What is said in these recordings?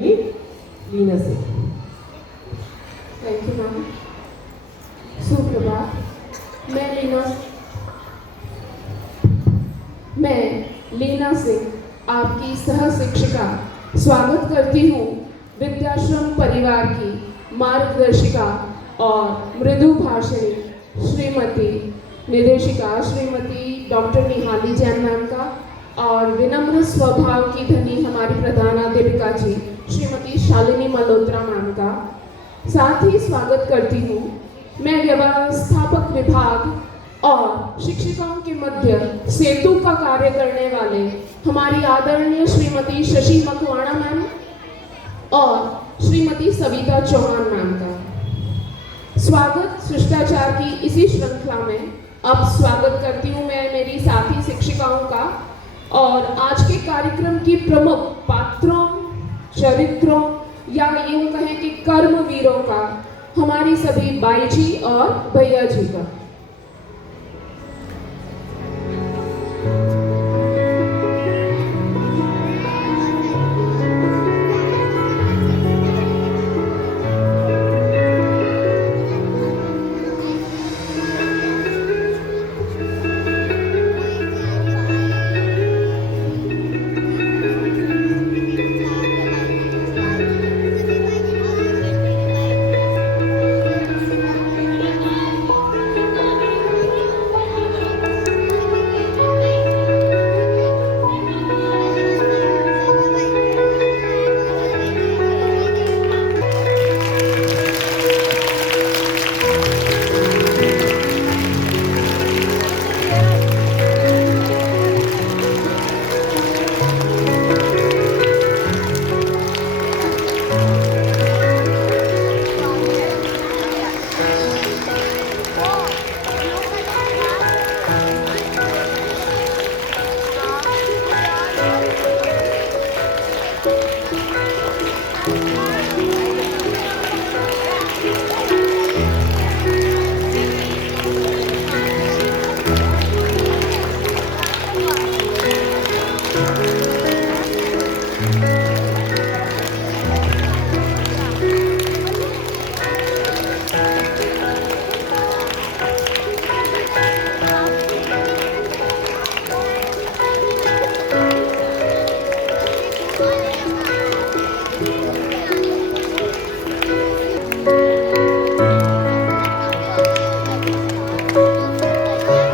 Leena Singh. Thank you ma'am. सुप्रभात। मैं लीना सिंह आपकी सह शिक्षिका स्वागत करती हूँ विद्याश्रम परिवार की मार्गदर्शिका और मृदु भाषिणी श्रीमती निर्देशिका श्रीमती डॉक्टर निहाली जैन मैम का और विनम्र स्वभाव की धनी हमारी प्रधानाध्यापिका जी श्रीमती शालिनी मल्होत्रा मैम का। साथ ही स्वागत करती हूँ मैं व्यवस्थापक विभाग और शिक्षिकाओं के मध्य सेतु का कार्य करने वाले हमारी आदरणीय श्रीमती शशि मकवाणा मैम और श्रीमती सविता चौहान मैम का। स्वागत शिष्टाचार की इसी श्रृंखला में अब स्वागत करती हूँ मैं मेरी साथी शिक्षिकाओं का और आज के कार्यक्रम की प्रमुख पात्रों, चरित्रों या यूं कहें कि कर्मवीरों का, हमारी सभी बाई जी और भैया जी का।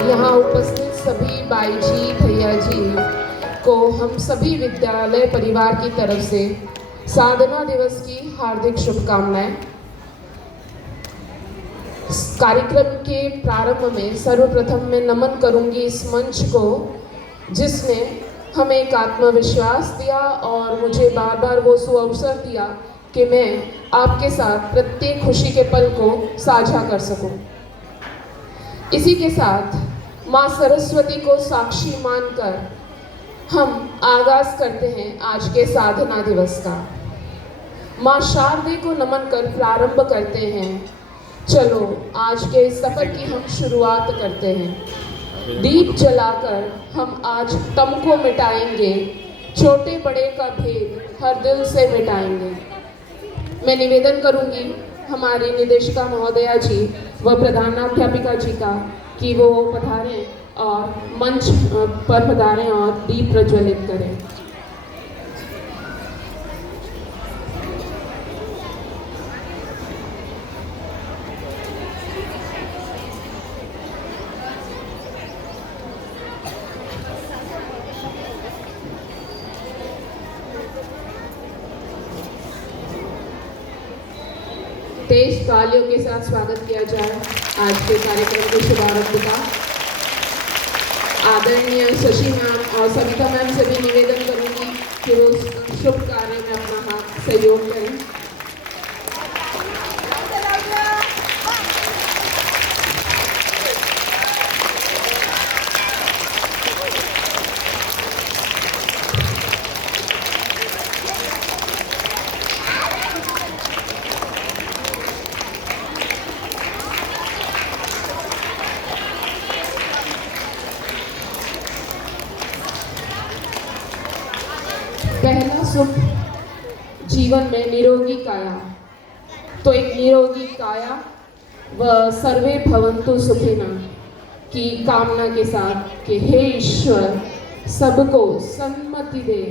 यहाँ उपस्थित सभी बाई जी, भैया जी को हम सभी विद्यालय परिवार की तरफ से साधना दिवस की हार्दिक शुभकामनाएं। कार्यक्रम के प्रारंभ में सर्वप्रथम मैं नमन करूंगी इस मंच को जिसने हमें एक आत्मविश्वास दिया और मुझे बार बार वो सुअवसर दिया कि मैं आपके साथ प्रत्येक खुशी के पल को साझा कर सकूं। इसी के साथ माँ सरस्वती को साक्षी मानकर हम आगाज करते हैं आज के साधना दिवस का। माँ शारदे को नमन कर प्रारंभ करते हैं। चलो आज के इस सफर की हम शुरुआत करते हैं। दीप जलाकर हम आज तम को मिटाएंगे, छोटे बड़े का भेद हर दिल से मिटाएंगे। मैं निवेदन करूंगी हमारी निर्देशिका महोदया जी व प्रधानाध्यापिका जी का कि वो पधारें और मंच पर पधारें और दीप प्रज्वलित करें। तेज तालियों के साथ स्वागत किया जाए आज के कार्यक्रम के शुभारंभ का। आदरणीय शशि मैम और सविता मैम से भी निवेदन करूंगी कि वो शुभ कार्य में अपना हाथ सहयोग करें। पहला सुख जी जीवन में निरोगी काया, तो एक निरोगी काया व सर्वे भवन्तु सुखिनः की कामना के साथ कि हे ईश्वर सबको सन्मति दे,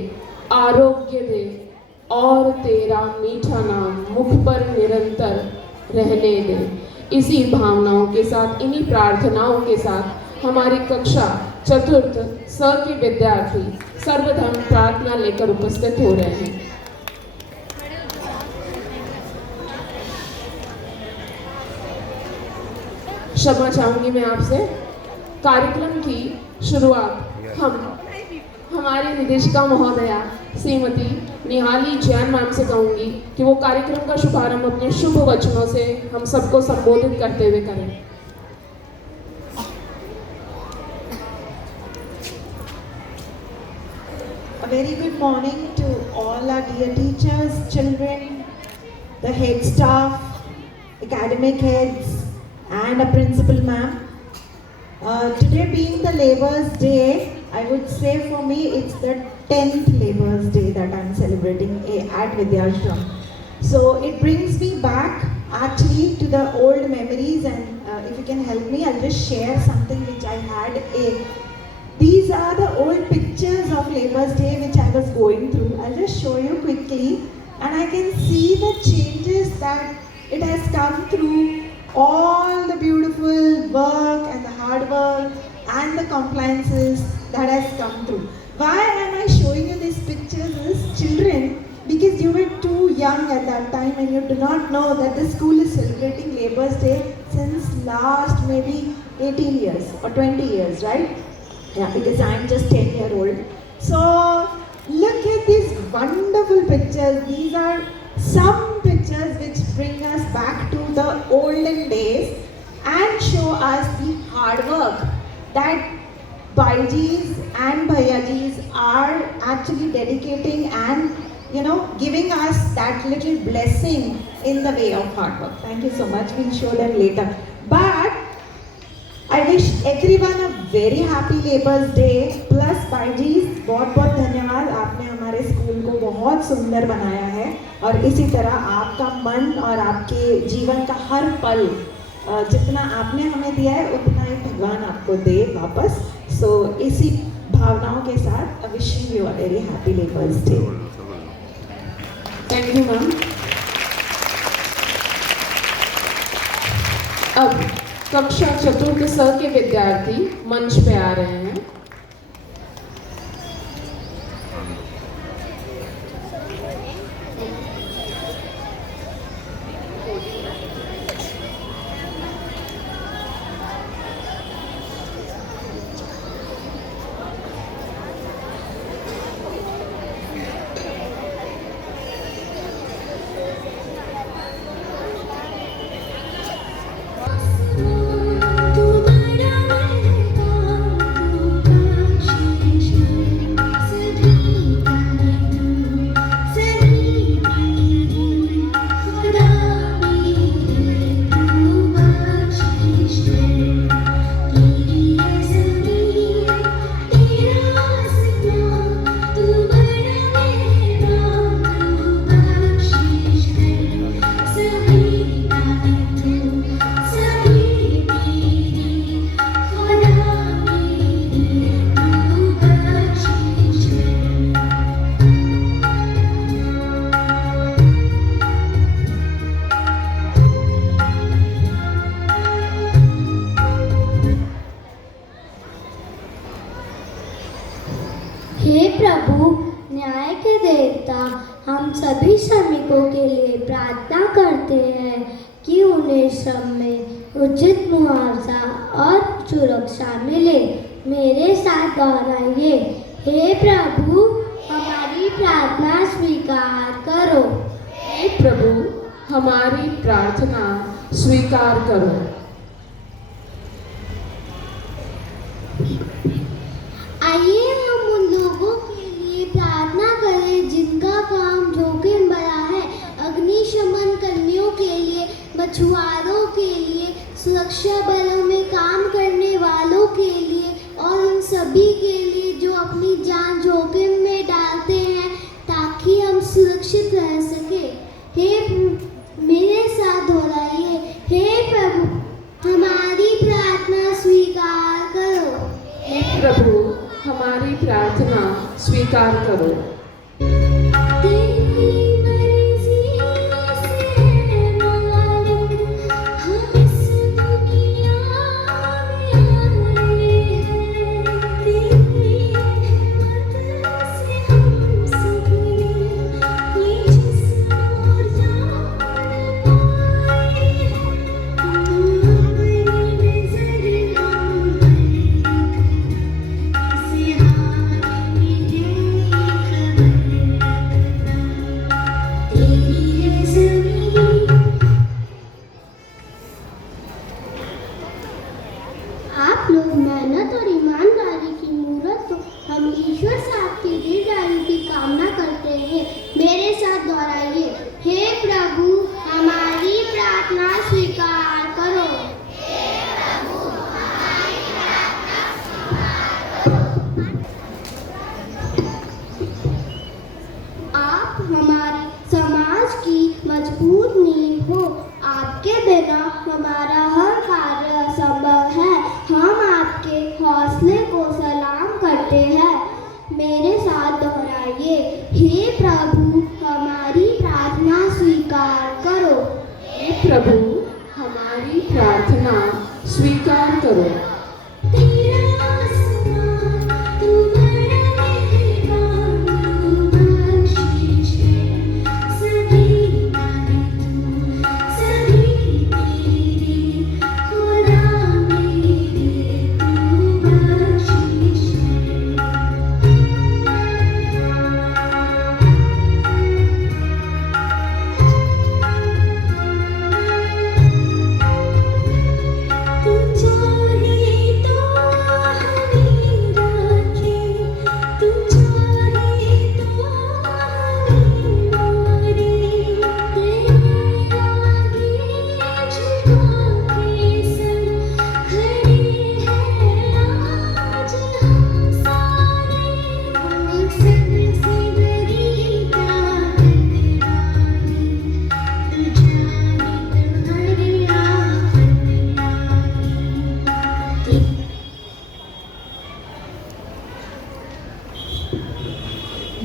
आरोग्य दे और तेरा मीठा नाम मुख पर निरंतर रहने दे। इसी भावनाओं के साथ, इन्हीं प्रार्थनाओं के साथ हमारी कक्षा चतुर्थ स के विद्यार्थी सर्वधर्म प्रार्थना लेकर उपस्थित हो रहे हैं। क्षमा चाहूंगी मैं आपसे। कार्यक्रम की शुरुआत हमारी निदेशिका महोदया श्रीमती निहाली जैन मैम से कहूंगी कि वो कार्यक्रम का शुभारंभ अपने शुभ वचनों से हम सबको संबोधित करते हुए करें। A very good morning to all our dear teachers, children, the head staff, academic heads, and a principal ma'am. Today being the Labour's Day, I would say for me it's the 10th Labour's Day that I'm celebrating at Vidyashram. So it brings me back actually to the old memories, and if you can help me, I'll just share something which I had. These are the old pictures of Labour's Day which I was going through. I'll just show you quickly, and I can see the changes that it has come through. All the beautiful work and the hard work and the compliances that has come through. Why am I showing you these pictures as children? Because you were too young at that time and you do not know that the school is celebrating Labour's Day since last maybe 18 years or 20 years, right? Yeah, because I'm just 10-year-old. So look at these wonderful pictures. These are some pictures which bring us back to the olden days and show us the hard work that Baijis and Bhaiyajis are actually dedicating and giving us that little blessing in the way of hard work. Thank you so much. We'll show them later. But I wish everyone a very happy Labour's Day. Plus Baijis, बहुत बहुत धन्यवाद, आपने हमारे school को बहुत सुंदर बनाया है और इसी तरह आपका मन और आपके जीवन का हर पल जितना आपने हमें दिया है उतना ही भगवान आपको दे वापस। सो इसी भावनाओं के साथ wishing you a very happy labours day. Thank you ma'am. अब कक्षा चतुर्थ स के विद्यार्थी मंच पे आ रहे हैं। हे प्रभु, न्याय के देवता, हम सभी श्रमिकों के लिए प्रार्थना करते हैं कि उन्हें श्रम में उचित मुआवजा और सुरक्षा मिले। मेरे साथ दोहराइए, हे प्रभु, हमारी प्रार्थना स्वीकार करो। हे प्रभु, हमारी प्रार्थना स्वीकार करो। आइए हम उन लोगों के लिए प्रार्थना करें जिनका काम जोखिम भरा है। अग्निशमन कर्मियों के लिए, मछुआरों के लिए, सुरक्षा बलों में काम करने वालों के लिए और उन सभी के लिए जो अपनी जान जोखिम में डालते हैं ताकि हम सुरक्षित रह सकें। स्वीकार करो। तेरी मर्जी से मालिक हम इस दुनिया में आए हैं, तेरी रहमत से हम सबने ये जिस्म और जान पाए हैं। अपनी नज़र हम पर किसी हाल में खबर तेरी है ज़मीं। आप लोग मेहनत और ईमानदारी की मूरत तो हम ईश्वर से आपकी दीर्घायु की कामना करते हैं। मेरे साथ दोहराइए, हे प्रभु हमारी प्रार्थना स्वीकार करो। आप हमारे समाज की मजबूत नींव हो। आपके बिना हमारा हर कार्य असंभव है। हम आपके हौसले को सलाम करते हैं। मेरे साथ दोहराइए, हे प्रभु हमारी प्रार्थना स्वीकार करो। हे प्रभु हमारी प्रार्थना स्वीकार करो। तेरा आसमान तू बड़ा मेहरबान, तू बख्शिश है सभी का है तू, सभी तेरी खुदा मेरे तू बख्शिश तू चाहे तो हमें रखे, तू चाहे तो हमें मारे, तेरे आगे झुका के सब खड़े हैं आज हम सारे। एक सबसे बड़ी ताकत राही, तू जाने तुम्हारी आफत राही।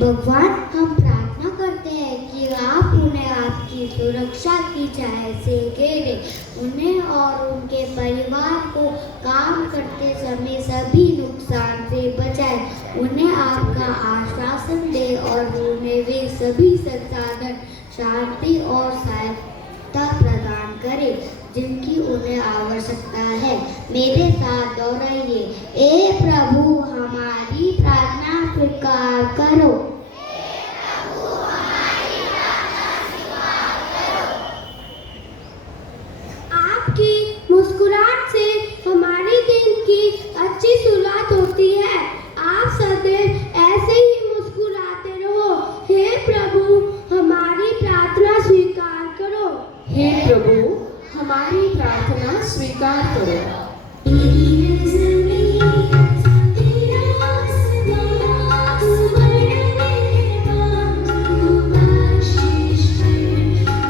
भगवान हम प्रार्थना करते हैं कि आप उन्हें आपकी सुरक्षा की छाया से घेरे, उन्हें और उनके परिवार को काम करते समय सभी नुकसान से बचाए, उन्हें आपका आश्वासन दे और उन्हें वे सभी संसाधन, शांति और सहायता प्रदान करे जिनकी उन्हें आवश्यकता है। मेरे साथ दोहराइए, ए प्रभु हमारी प्रार्थना स्वीकार करो। आपकी मुस्कुराहट से हमारे दिन की अच्छी शुरुआत होती है। आप सदैव ऐसे ही मुस्कुराते रहो। हे प्रभु हमारी प्रार्थना स्वीकार करो। हे प्रभु हमारी प्रार्थना स्वीकार करो। तेरी है ज़मीं, तेरा आसमान, तू बड़ा मेहरबान, तू बख्शिश है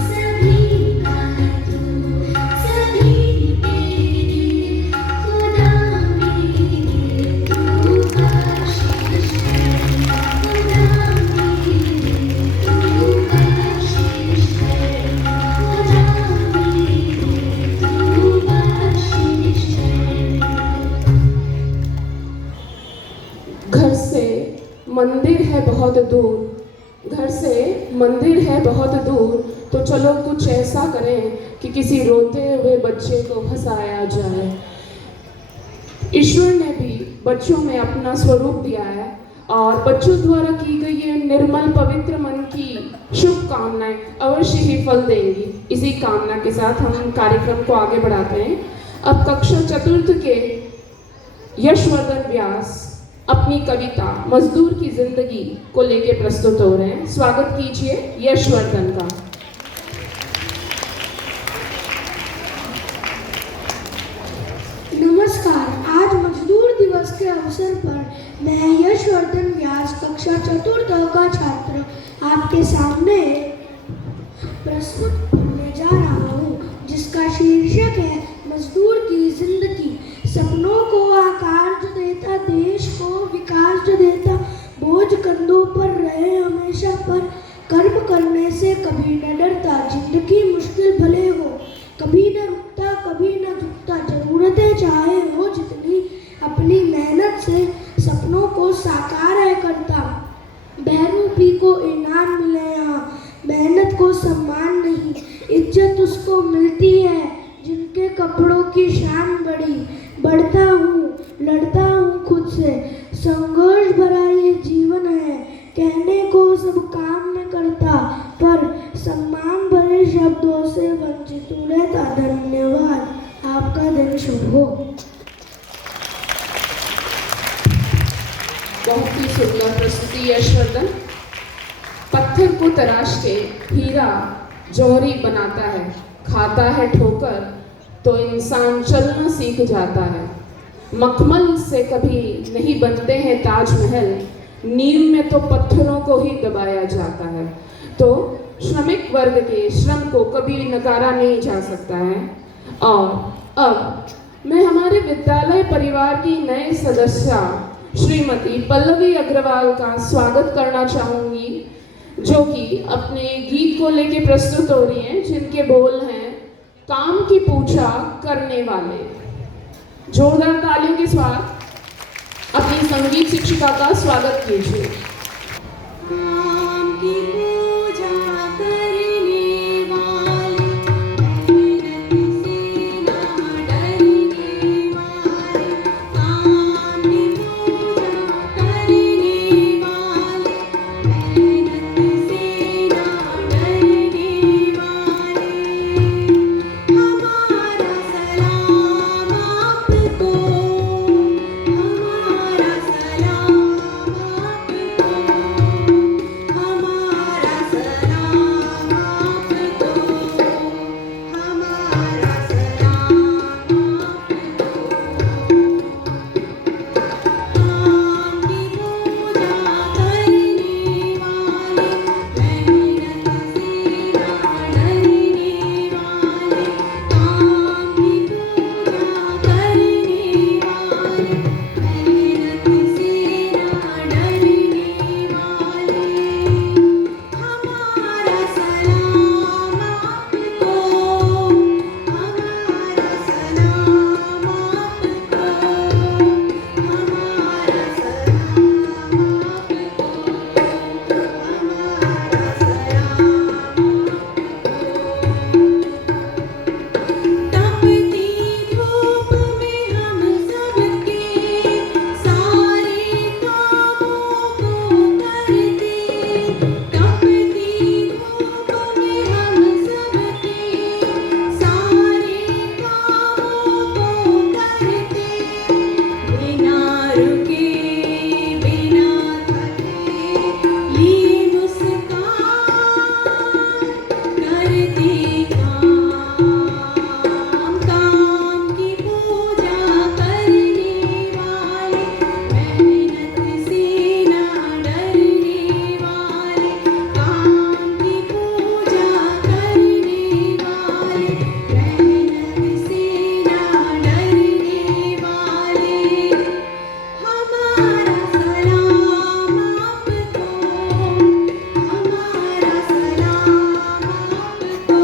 सभी का है तू, सभी तेरी खुदा मेरे तू बख्शिश है, खुदा मेरे तू बख्शिश है, खुदा मेरे तू बख्शिश है। घर से मंदिर है बहुत दूर, घर से मंदिर है बहुत दूर, तो चलो कुछ ऐसा करें कि किसी रोते हुए बच्चे को हंसाया जाए। ईश्वर ने भी बच्चों में अपना स्वरूप दिया है और बच्चों द्वारा की गई ये निर्मल पवित्र मन की शुभ कामनाएं अवश्य ही फल देंगी। इसी कामना के साथ हम कार्यक्रम को आगे बढ़ाते हैं। अब कक्षा चतुर्थ के यशवर्धन व्यास अपनी कविता मजदूर की जिंदगी को लेकर प्रस्तुत हो रहे हैं। स्वागत कीजिए यशवर्धन का। नमस्कार, आज मजदूर दिवस के अवसर पर मैं यशवर्धन व्यास कक्षा चतुर्थ का छात्र आपके सामने प्रस्तुत करने जा रहा हूँ, जिसका शीर्षक है मजदूर की जिंदगी। सपनों को आकार जो देता, देश को विकास जो देता, बोझ कंधों पर रहे हमेशा, पर कर्म करने से कभी न डरता। जिंदगी मुश्किल भले हो, कभी न रुकता, कभी न झुकता। जरूरतें चाहे हो जितनी, अपनी मेहनत से सपनों को साकार है करता। बहरूपी को इनाम मिले यहाँ, मेहनत को सम्मान नहीं। इज्जत उसको मिलती है जिनके कपड़ों की शान बड़ी। बढ़ता हूँ, लड़ता हूँ खुद से, संघर्ष भरा ये जीवन है। कहने को सब काम में करता, पर सम्मान भरे शब्दों से वंचित रहता। धन्यवाद, आपका दिन शुभ हो। बहुत ही सुंदर प्रस्तुति यशवर्धन। पत्थर को तराश के हीरा जौहरी बनाता है, खाता है ठोकर तो इंसान चलना सीख जाता है। मखमल से कभी नहीं बनते हैं ताजमहल, नींव में तो पत्थरों को ही दबाया जाता है। तो श्रमिक वर्ग के श्रम को कभी नकारा नहीं जा सकता है। और अब मैं हमारे विद्यालय परिवार की नए सदस्य श्रीमती पल्लवी अग्रवाल का स्वागत करना चाहूँगी, जो कि अपने गीत को लेके प्रस्तुत हो रही हैं, जिनके बोल हैं काम की पूजा करने वाले। जोरदार तालियों के साथ अपनी संगीत शिक्षिका का स्वागत कीजिए। काम की पूजा करने वाले, मेहनत से ना डरने वाले। काम की पूजा करने वाले, मेहनत से ना डरने वाले। हमारा सलाम आपको, हमारा सलाम आपको, हमारा सलाम आपको, हमारा सलाम आपको। काम की पूजा करने वाले, मेहनत से ना डरने वाले। काम की पूजा करने वाले, मेहनत से ना डरने वाले। हमारा सलाम आपको, हमारा सलाम आपको, हमारा सलाम आपको, हमारा सलाम। तपती धूप में हम सबके सारे कामों को करते। तपती धूप में हम सबके सारे कामों को करते। बिना रुके, बिना थके, ये मुस्कान करते काम। काम की पूजा करने वाले, मेहनत से ना डरने वाले। काम की पूजा करने वाले, मेहनत से ना डरने वाले। हमारा सलाम आपको, हमारा सलाम आपको,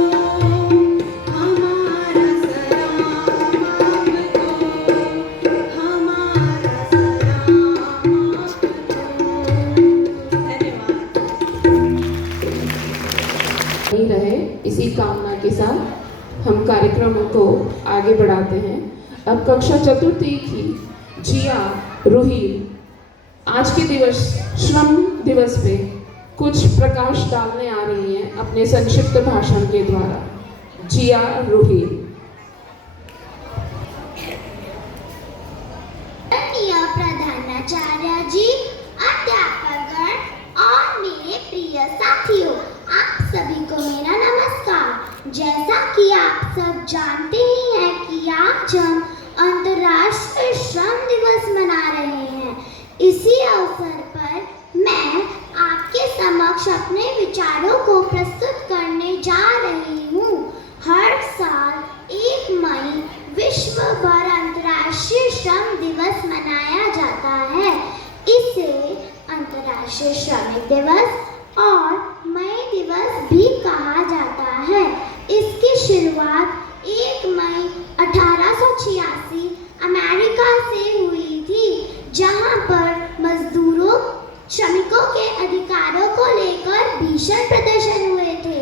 हमारा सलाम आपको, हमारा सलाम आपको। धन्यवाद। नहीं रहे, इसी कामना के साथ हम कार्यक्रम को आगे बढ़ाते हैं। अब कक्षा चतुर्थी की जिया रूही आज के दिवस श्रम दिवस पे कुछ प्रकाश डालने आ रही हैं अपने संक्षिप्त भाषण के द्वारा। जिया रूही। माननीय प्रधानाचार्य जी, अध्यापकगण और मेरे प्रिय साथियों, आप सभी को मेरा नमस्कार। जैसा कि आप सब जानते ही हैं कि आज हम अंतर्राष्ट्रीय श्रम दिवस मना रहे हैं। इसी अवसर पर मैं आपके समक्ष अपने विचारों को प्रस्तुत करने जा रही हूँ। हर साल 1 मई विश्व भर अंतर्राष्ट्रीय श्रम दिवस मनाया जाता है। इसे अंतर्राष्ट्रीय अंतर्राष्ट्रीय श्रमिक दिवस और मई दिवस भी कहा जाता है। इसकी शुरुआत 1 मई 1886 अमेरिका से हुई थी, जहां पर मजदूरों श्रमिकों के अधिकारों को लेकर भीषण प्रदर्शन हुए थे।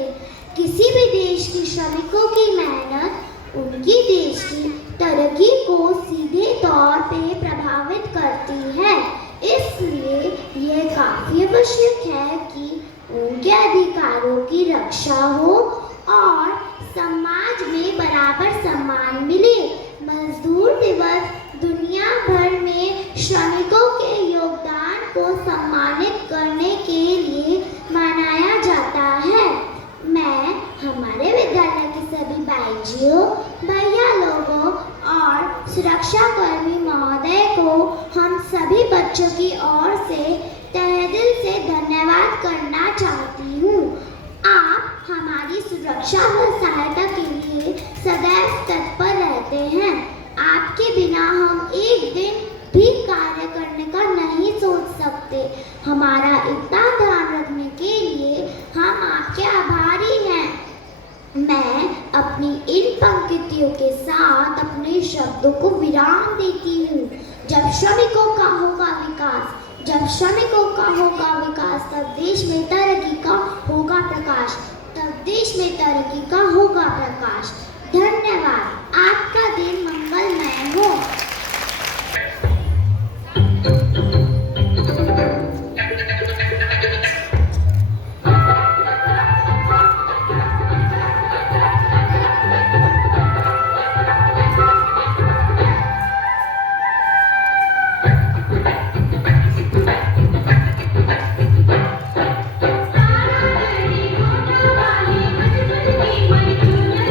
किसी भी देश की श्रमिकों की मेहनत उनकी देश की तरक्की को सीधे तौर पे प्रभावित करती है, इसलिए यह काफी आवश्यक है कि उनके अधिकारों की रक्षा हो और समाज में बराबर सम्मान मिले। मजदूर दिवस दुनिया भर में श्रमिकों के योगदान को सम्मानित करने के लिए मनाया जाता है। मैं हमारे विद्यालय के सभी भाइयों, भैया लोगों और सुरक्षाकर्मी महोदय को हम सभी बच्चों की ओर से तहे दिल से धन्यवाद करना चाहती हूँ। आप हमारी सुरक्षा व सहायता के लिए सदैव तत्पर रहते हैं। आपके बिना हम एक दिन भी कार्य करने का नहीं सोच सकते। हमारा इतना ध्यान रखने के लिए हम आपके आभारी हैं। मैं अपनी इन पंक्तियों के साथ अपने शब्दों को विराम देती हूँ। जब श्रमिकों का होगा विकास, जब श्रमिकों का होगा विकास, तब देश में तरक्की का होगा प्रकाश, तब देश में तरक्की का होगा प्रकाश। धन्यवाद। आपका दिन मंगलमय हो। वाली मजदूर की मजदूर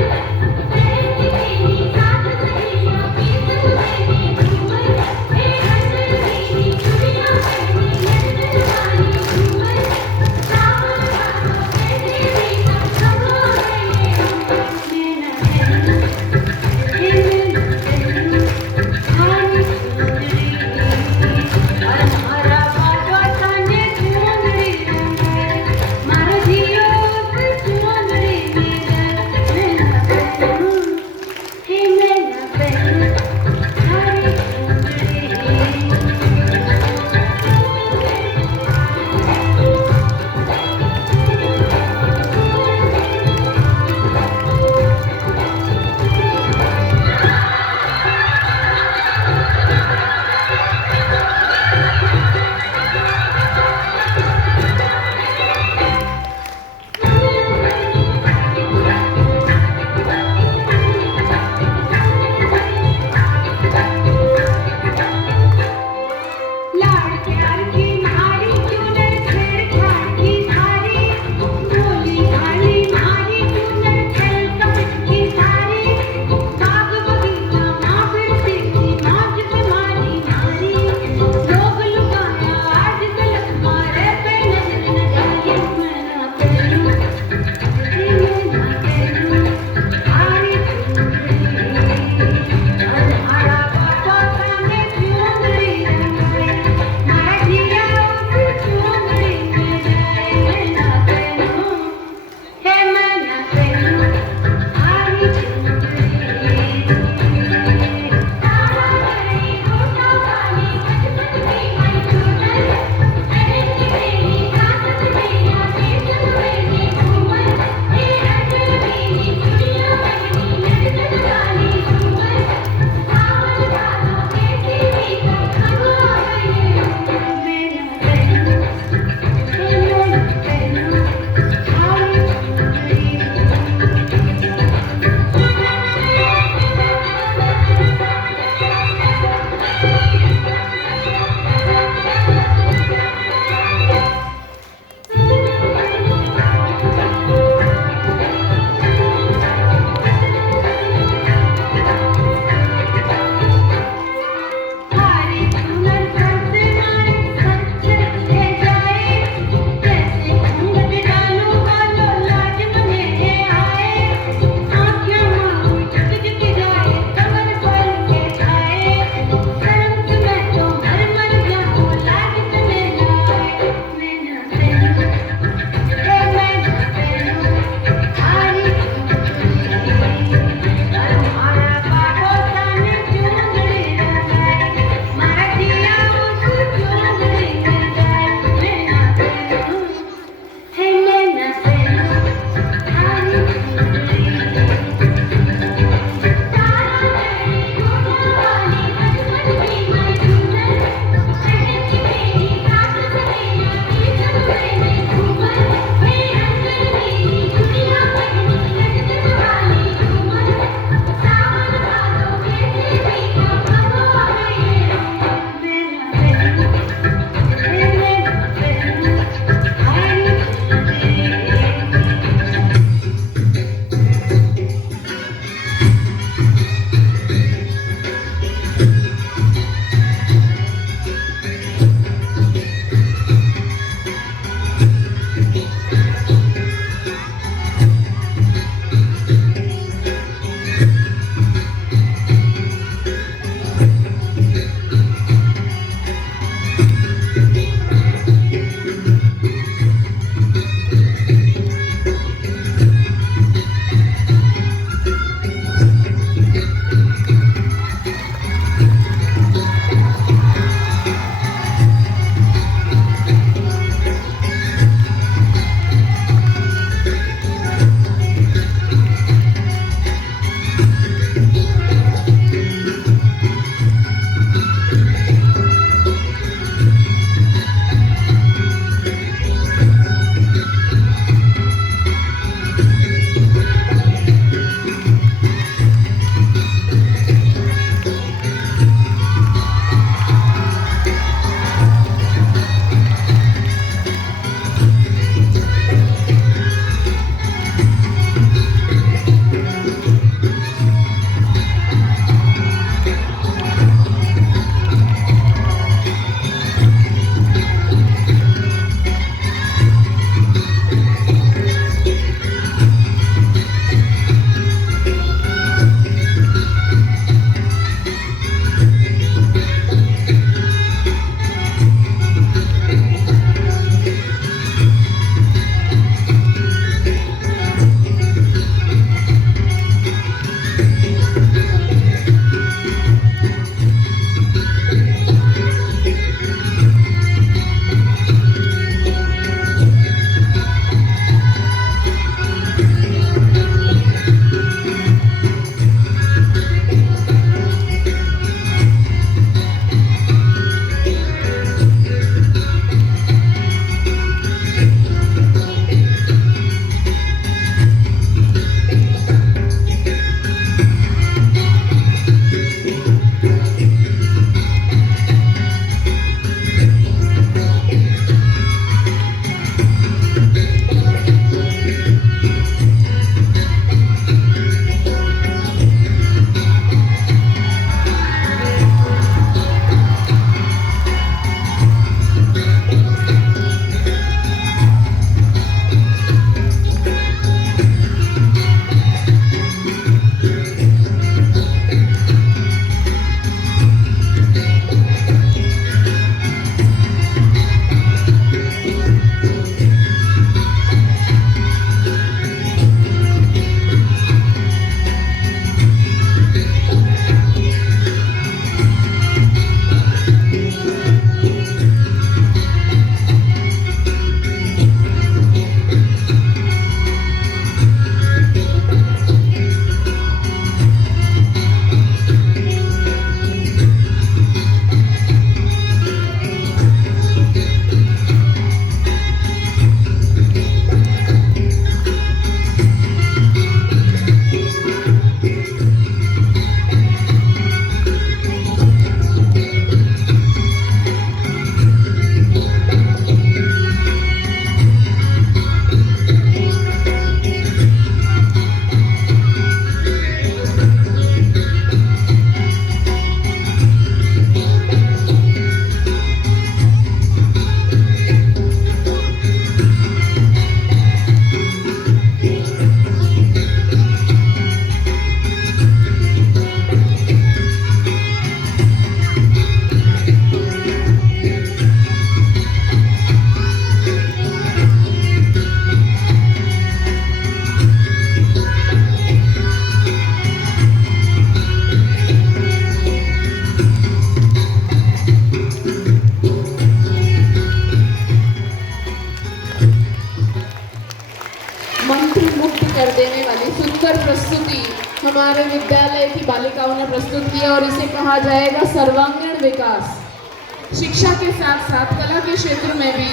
सुंदर प्रस्तुति हमारे विद्यालय की बालिकाओं ने प्रस्तुत किया और इसे कहा जाएगा सर्वांगीण विकास। शिक्षा के साथ साथ कला के क्षेत्र में भी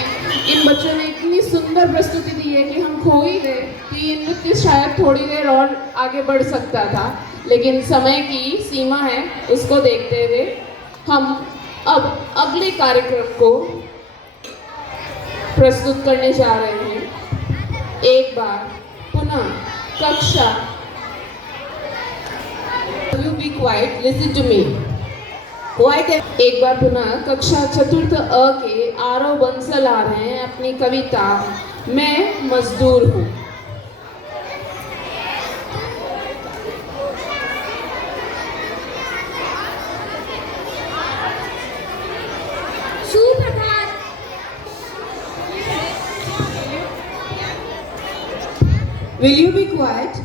इन बच्चों ने इतनी सुंदर प्रस्तुति दी है कि हम खो ही गए कि ये नृत्य शायद थोड़ी देर और आगे बढ़ सकता था, लेकिन समय की सीमा है, उसको देखते हुए हम अब अगले कार्यक्रम को प्रस्तुत करने जा रहे हैं। एक बार पुनः कक्षा You be quiet, listen to me. एक बार पुनः कक्षा चतुर्थ अ के आरव बंसल आ रहे हैं अपनी कविता मैं मजदूर हूँ। सुप्रभात। Will you be quiet?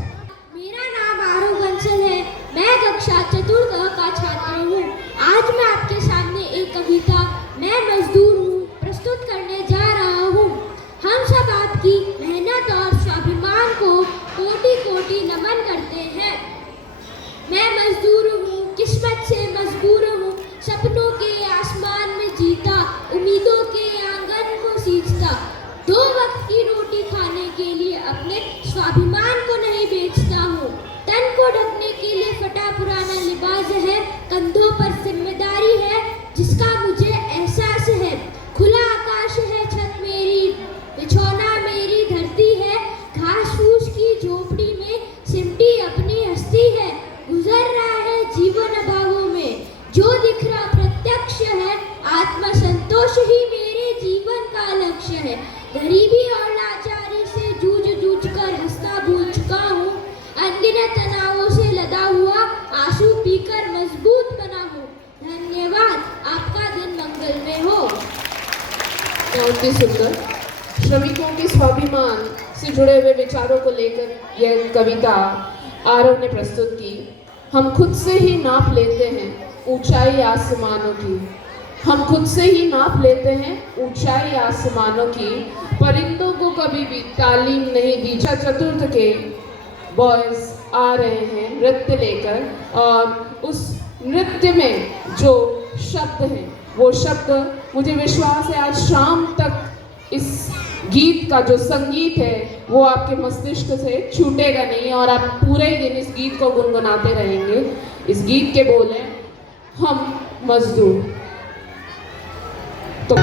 मेरा नाम आरव बंसल है। मैं कक्षा चतुर्थ अ का छात्र हूँ। आज मैं आपके सामने एक कविता मैं मजदूर हूँ प्रस्तुत करने जा रहा हूँ। हम सब आपकी मेहनत और स्वाभिमान को कोटि कोटि नमन करते हैं। मैं मजदूर हूँ, किस्मत से मजबूर हूँ, सपनों के आसमान में जीता, उम्मीदों के आंगन को सींचता, दो वक्त की रोटी खाने के लिए अपने स्वाभिमान को नहीं बेचता हूँ। तन को ढकने के लिए फटा पुराना लिबास है, कंधों पर जिम्मेदारी है जिसका मुझे एहसास है। खुला आकाश है छत मेरी, बिछौना मेरी धरती है, घास फूस की झोपड़ी में सिमटी अपनी हस्ती है। गुजर रहा है जीवन अभावों में, जो दिख रहा प्रत्यक्ष है, आत्म संतोष ही मेरे जीवन का लक्ष्य है। गरीबी और लाचारी से जूझ कर हंसता भूल चुका हूँ, अनगिनत तनावों से लदा हुआ आंसू पीकर मजबूत बना हूँ। धन्यवाद, आपका दिन मंगलमय हो। बहुत ही सुंदर श्रमिकों के स्वाभिमान से जुड़े हुए विचारों को लेकर यह कविता आरव ने प्रस्तुत की। हम खुद से ही नाप लेते हैं ऊंचाई आसमानों की, हम खुद से ही नाप लेते हैं ऊंचाई आसमानों की, परिंदों को कभी भी तालीम नहीं दी। चतुर्थ के बॉयज आ रहे हैं नृत्य लेकर और उस नृत्य में जो शब्द हैं वो शब्द मुझे विश्वास है आज शाम तक इस गीत का जो संगीत है वो आपके मस्तिष्क से छूटेगा नहीं और आप पूरे ही दिन इस गीत को गुनगुनाते रहेंगे। इस गीत के बोल हैं हम मजदूर। तो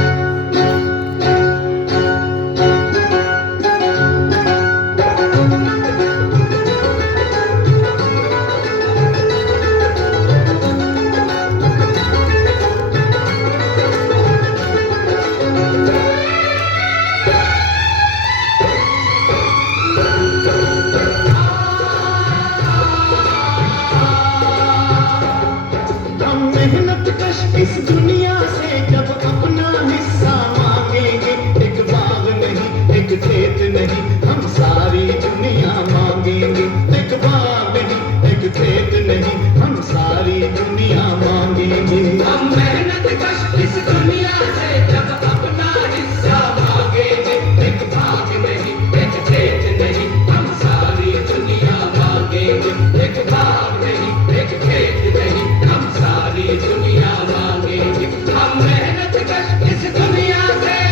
मेहनत कश इस दुनिया से जब अपना हिस्सा मांगेंगे, एक बाग नहीं एक खेत नहीं हम सारी दुनिया मांगेंगे, एक बाग नहीं एक खेत नहीं हम सारी दुनिया मांगेंगे। हम मेहनत कश इस दुनिया से जब अपना हिस्सा मांगेंगे, एक बाग नहीं एक खेत नहीं हम सारी दुनिया मांगेंगे, एक बाग नहीं एक खेत नहीं हम सारी दुनिया मांगेंगे। हम मेहनत कश इस दुनिया से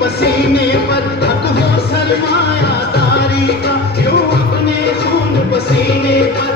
पसीने पर हक हो सरमायादारी का, क्यों अपने खून पसीने पर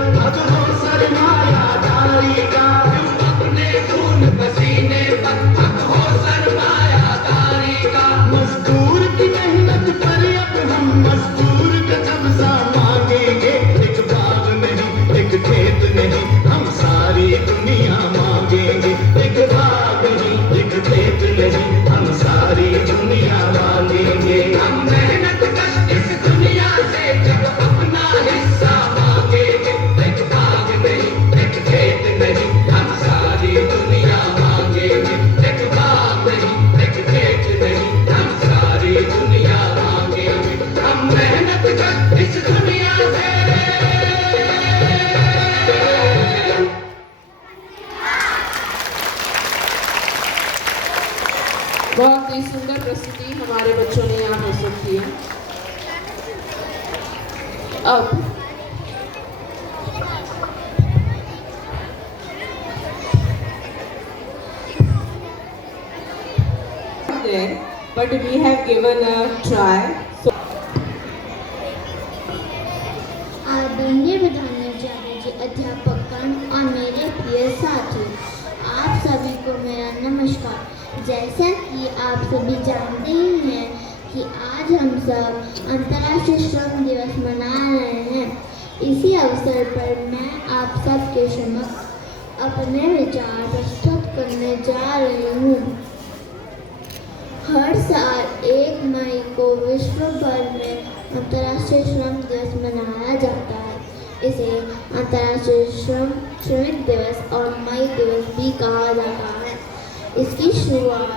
अब there, but we have given a try. So आदरणीय विधानाचार्य जी, अध्यापकगण और मेरे प्रिय साथी, आप सभी को मेरा नमस्कार। जैसा कि आप सभी जानते ही हैं कि आज हम सब अंतर्राष्ट्रीय श्रम दिवस मना रहे हैं। इसी अवसर पर मैं आप सबके समक्ष अपने विचार प्रस्तुत करने जा रही हूँ। हर साल 1 मई को विश्व भर में अंतर्राष्ट्रीय श्रम दिवस मनाया जाता है। इसे अंतर्राष्ट्रीय श्रमिक दिवस और मई दिवस भी कहा जाता है। इसकी शुरुआत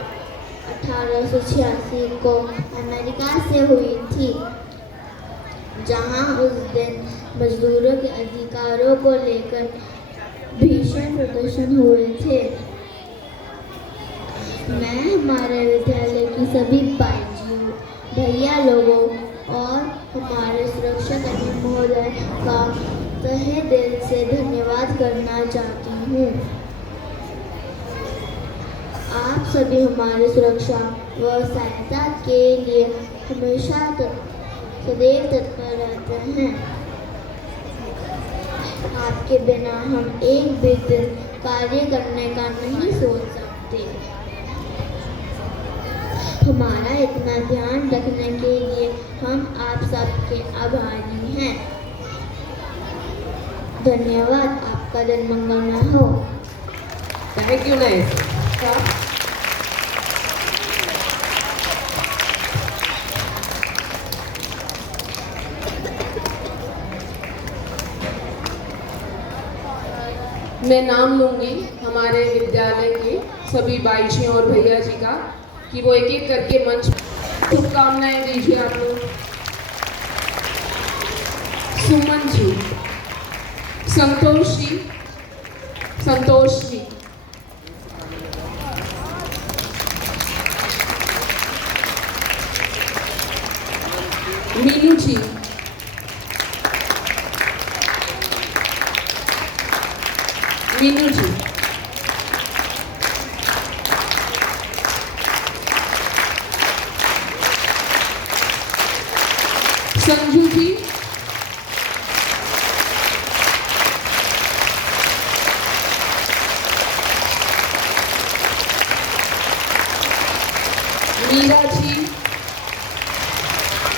1886 को अमेरिका से हुई थी, जहां उस दिन मजदूरों के अधिकारों को लेकर भीषण प्रदर्शन हुए थे। मैं हमारे विद्यालय की सभी बाईजियों, भैया लोगों और हमारे सुरक्षा कर्मी महोदय का तहे दिल से धन्यवाद करना चाहती हूँ। आप सभी हमारी सुरक्षा व सहायता के लिए हमेशा सदैव तत्पर रहते हैं। आपके बिना हम एक भी दिन कार्य करने का नहीं सोच सकते। हमारा इतना ध्यान रखने के लिए हम आप सबके आभारी हैं। धन्यवाद। आपका दिन मंगलमय हो। thank you, nice. मैं नाम लूँगी हमारे विद्यालय के सभी बाईजियों और भैया जी का, कि वो एक एक करके मंच शुभकामनाएं दीजिए आप लोग। सुमन जी, संतोष जी, मीनू जी, संजू जी, मीरा जी,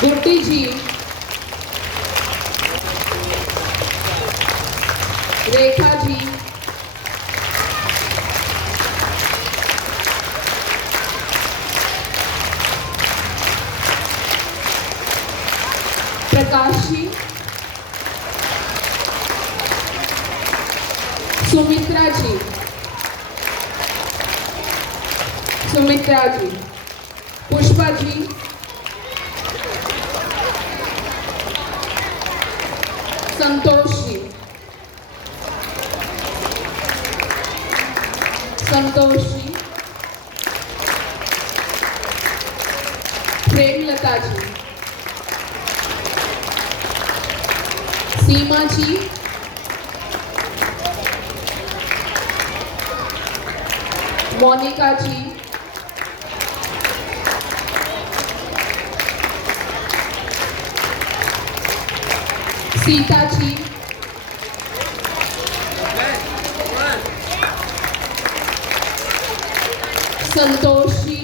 गुड्डी जी, रेखा जी, प्रकाश जी, सुमित्रा जी, पुष्पा जी, संतोष जी, प्रेमलता जी, सीमा जी, मोनिका जी, सीता जी, संतोष जी,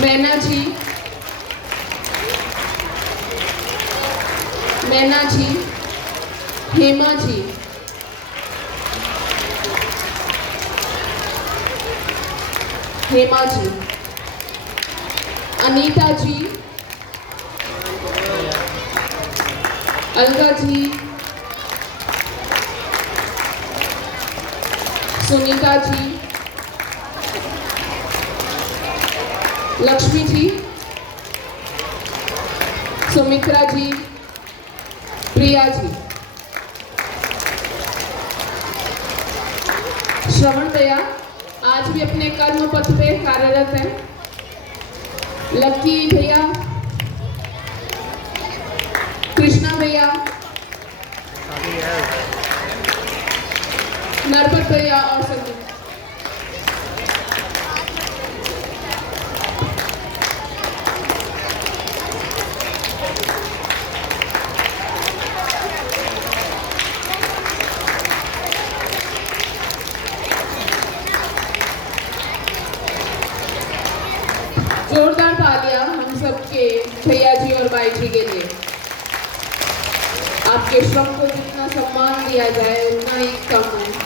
मैना जी, हेमा जी, अनीता जी, अलका जी, सुनीता जी, लक्ष्मी जी, सुमित्रा जी, प्रिया जी, श्रवण दया, आज भी अपने कर्म पथ पे कार्यरत हैं। लक्की भैया, कृष्णा भैया, नरपत भैया और सभी। जोरदार तालियां हम सबके भैया जी और भाई जी के लिए। आपके श्रम को जितना सम्मान दिया जाए उतना ही कम है।